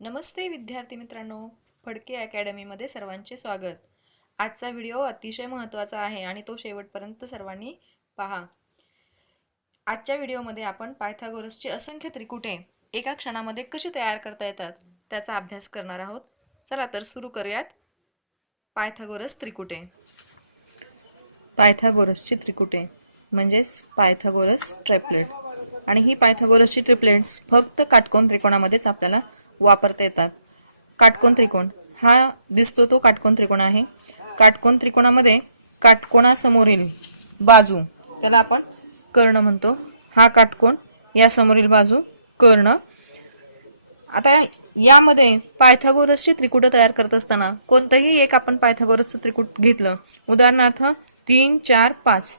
नमस्ते विद्यार्थी मित्रांनो. फडके अकॅडमीमध्ये सर्वांचे स्वागत. आजचा व्हिडिओ अतिशय महत्त्वाचा आहे आणि तो शेवटपर्यंत सर्वांनी पहा. आजच्या व्हिडिओमध्ये आपण पायथागोरसची असंख्य त्रिकुटे एका क्षणामध्ये कशी तयार करता येतात त्याचा अभ्यास करणार आहोत. चला तर सुरू करूयात. पायथागोरस त्रिकुटे. पायथागोरसची त्रिकुटे म्हणजेच पायथागोरस ट्रिपलेट. आणि ही पायथागोरसची ट्रिपलेट्स फक्त काटकोन त्रिकोणामध्येच आपल्याला वापरता येतात. काटकोन त्रिकोण. हा दिसतो तो काटकोन त्रिकोण आहे. काटकोन त्रिकोणामध्ये काटकोणासमोरील बाजू त्याला आपण कर्ण म्हणतो. हा काटकोन या समोरील बाजू कर्ण. आता यामध्ये पायथागोरसची त्रिकुट तयार करत असताना कोणतंही एक आपण पायथागोरसचं त्रिकूट घेतलं. उदाहरणार्थ तीन चार पाच.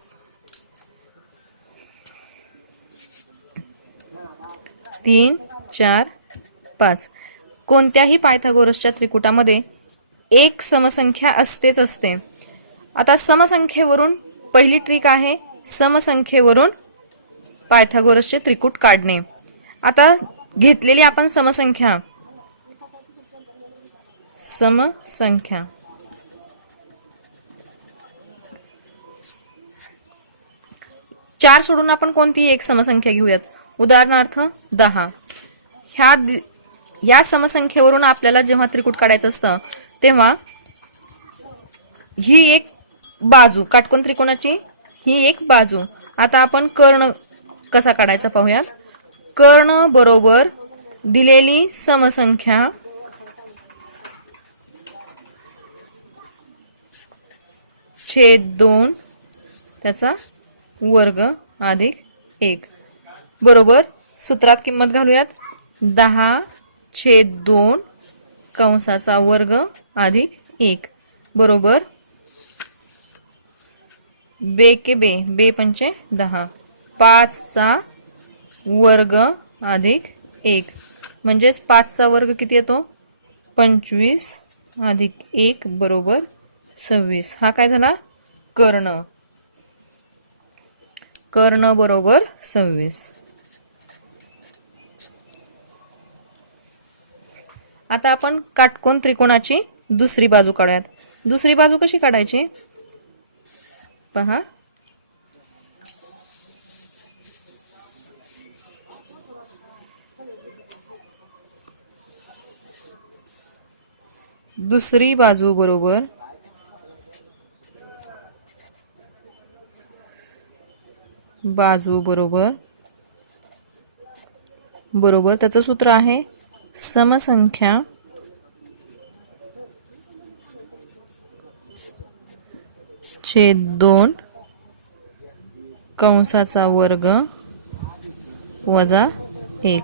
तीन चार पाच. कोणत्याही पायथागोरसच्या त्रिकुटामध्ये एक समसंख्या असतेच असते. आता समसंख्येवरून पहिली ट्रिक आहे समसंख्येवरून पायथागोरसचे त्रिकूट काढणे. आता घेतलेली आपण समसंख्या. समसंख्या. चार सोडून आपण कोणती एक समसंख्या घेऊयात. उदाहरणार्थ दहा. ह्या या समसंख्येवरून आपल्याला जेव्हा त्रिकूट काढायचं असतं तेव्हा ही एक बाजू काटकोन त्रिकोणाची ही एक बाजू. आता आपण कर्ण कसा काढायचा पाहूयात? कर्ण बरोबर दिलेली समसंख्या छेद दोन त्याचा वर्ग अधिक एक. बरोबर सूत्रात किंमत घालूयात. दहा छेद दोन कंसाचा वर्ग अधिक एक. बरोबर? बे के बे. बे पंचे दहा. पाचचा वर्ग अधिक एक. म्हणजेच पाचचा वर्ग किती येतो? पंचवीस अधिक एक बरोबर सव्वीस. हा काय झाला? कर्ण. कर्ण बरोबर सव्वीस. आता आपण काटकोन त्रिकोणाची दुसरी बाजू काढूयात. दुसरी बाजू कशी काढायची? पहा. दुसरी बाजू बरोबर. बाजू बरोबर. बरोबर त्याचं सूत्र आहे समसंख्या छेद दोन कंसाचा वर्ग वजा एक.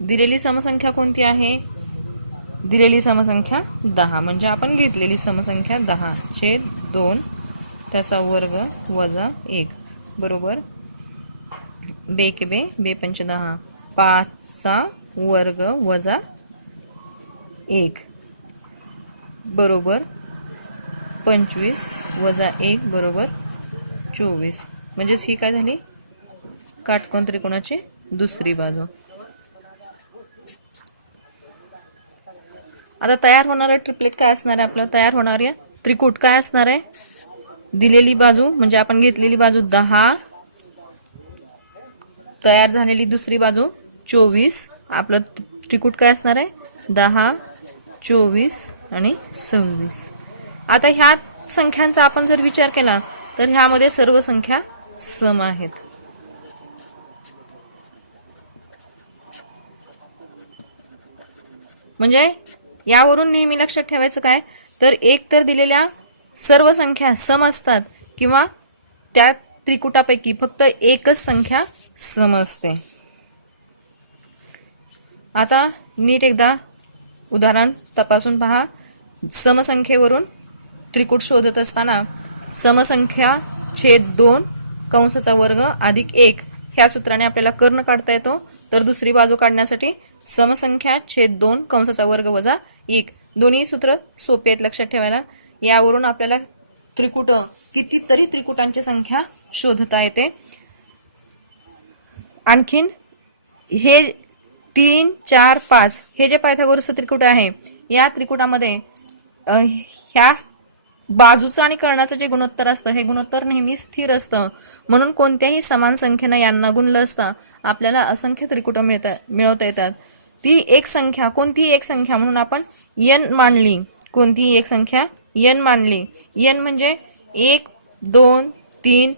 दिलेली समसंख्या कोणती आहे? दिलेली समसंख्या दहा. म्हणजे आपण घेतलेली समसंख्या दहा. छेद दोन त्याचा वर्ग वजा एक. बरोबर? बे के बे बे पंच दहा. पाचचा वर्ग वजा एक. बरोबर पंचवीस वजा एक बरोबर चोवीस. म्हणजेच ही काय झाली? काटकोन त्रिकोणाची दुसरी बाजू. आता तयार होणारा ट्रिपलेट काय असणार आहे आपलं? तयार होणार आहे त्रिकूट काय असणार आहे? दिलेली बाजू म्हणजे आपण घेतलेली बाजू दहा. तयार झालेली दुसरी बाजू चोवीस. आपलं त्रिकूट काय असणार आहे? दहा चोवीस आणि सव्वीस. आता ह्या संख्यांचा आपण जर विचार केला तर ह्यामध्ये सर्व संख्या सम आहेत. म्हणजे यावरून नेहमी लक्षात ठेवायचं काय? तर एक तर दिलेल्या सर्व संख्या सम असतात किंवा त्या त्रिकुटापैकी फक्त एकच संख्या सम असते. आता नीट एकदा उदाहरण तपासून पहा. समसंख्येवरून त्रिकूट शोधत असताना समसंख्या छेद दोन कंसाचा वर्ग अधिक एक ह्या सूत्राने आपल्याला कर्ण काढता येतो. तर दुसरी बाजू काढण्यासाठी समसंख्या छेद दोन कंसाचा वर्ग वजा एक. दोन्ही सूत्र सोपे आहेत लक्षात ठेवायला. यावरून आपल्याला त्रिकुट कितीतरी त्रिकुटांची संख्या शोधता येते. आणखीन हे तीन चार पाच. हे जे पायथागोरसचं त्रिकुट आहे या त्रिकुटामध्ये ह्या बाजूचं आणि कर्णाचं जे गुणोत्तर असतं हे गुणोत्तर नेहमी स्थिर असतं. म्हणून कोणत्याही समान संख्येनं यांना गुणलं असता आपल्याला असंख्य त्रिकुटं मिळता मिळवता येतात. ती एक संख्या कोणतीही एक संख्या म्हणून आपण यन मांडली. कोणतीही एक संख्या यन मांडली. यन म्हणजे एक दोन तीन.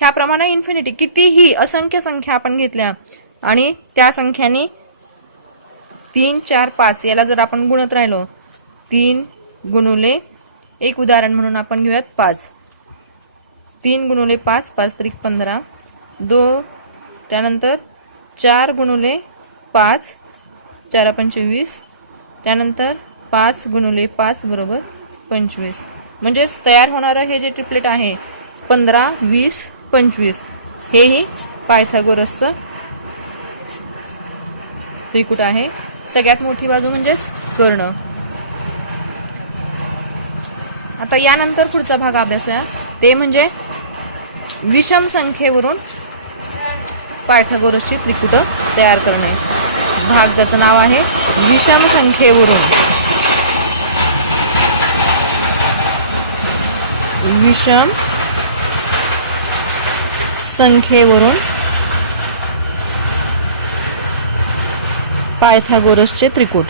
ह्याप्रमाणे इन्फिनिटी कितीही असंख्य संख्या आपण घेतल्या आणि त्या संख्याने तीन चार पाच याला जर आपण गुणत राहिलो तीन गुणुले एक उदाहरण म्हणून आपण घेऊयात पाच. तीन गुणुले पाच पाच त्रिक पंधरा. दो त्यानंतर चार गुणुले पाच चार पंचवीस त्यानंतर पाच गुणुले पाच बरोबर पंचवीस. म्हणजेच तयार होणारं हे जे ट्रिपलेट आहे पंधरा वीस पंचवीस. हेही पायथागोरसचं त्रिकुट आहे? सगळ्यात मोठी बाजू म्हणजेच कर्ण. आता यानंतर पुढचा भाग अभ्यासूया. ते म्हणजे विषम संख्येवरून पायथागोरसची त्रिकुट तयार करणे. भाग त्याचं नाव आहे विषम संख्येवरून. विषम संख्येवरून पायथागोरसचे त्रिकूट.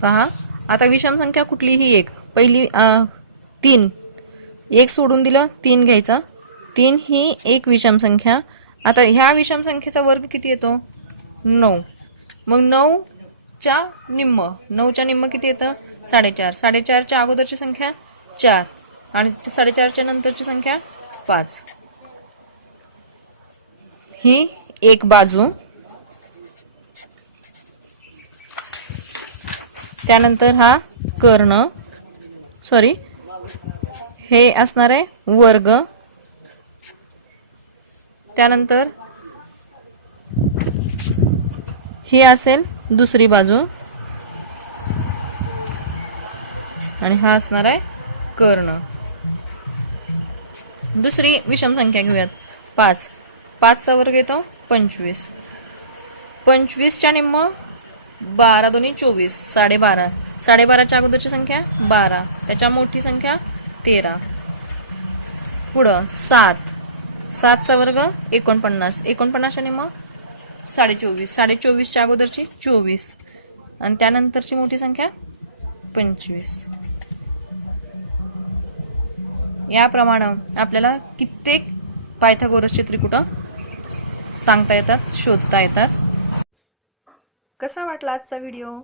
पहा आता विषम संख्या कुठलीही एक. पहिली तीन. एक सोडून दिलं तीन घ्यायचा. तीन ही एक विषम संख्या. आता ह्या विषम संख्येचा वर्ग किती येतो? नऊ. मग नऊच्या निम्म. नऊच्या निम्म किती येतं? साडेचार. साडेचारच्या अगोदरची संख्या चार. आणि साडेचारच्या नंतरची संख्या पाच. ही एक बाजू. त्यानंतर हा कर्ण. सॉरी हे असणार आहे वर्ग. त्यानंतर ही असेल दुसरी बाजू. आणि हा असणार आहे कर्ण. दुसरी विषम संख्या घेऊयात. पाच. पाचचा वर्ग येतो पंचवीस. पंचवीसच्या निम्म बारा दोन्ही चोवीस. साडेबारा. साडेबाराच्या अगोदरची संख्या बारा. त्याच्या मोठी संख्या तेरा. पुढं सात. सातचा वर्ग एकोणपन्नास. एकोणपन्नास आणि मग साडे चोवीस साडे चोवीसच्या अगोदरची चोवीस. आणि त्यानंतरची मोठी संख्या पंचवीस. याप्रमाणे आपल्याला कित्येक पायथागोरसचे त्रिकुटं सांगता येतात शोधता येतात. कसा वाटला आजचा व्हिडिओ?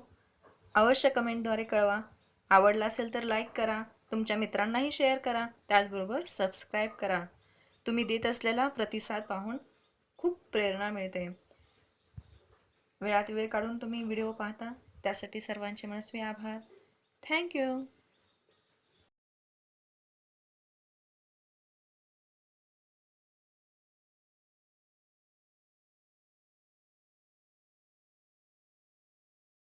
अवश्य कमेंटद्वारे कळवा. आवडला असेल तर लाईक करा. तुमच्या मित्रांनाही शेअर करा. त्याचबरोबर सबस्क्राईब करा. तुम्ही देत असलेला प्रतिसाद पाहून खूप प्रेरणा मिळते. वेळात वेळ काढून तुम्ही व्हिडिओ पाहता. त्यासाठी सर्वांचे मनस्वी आभार. थँक्यू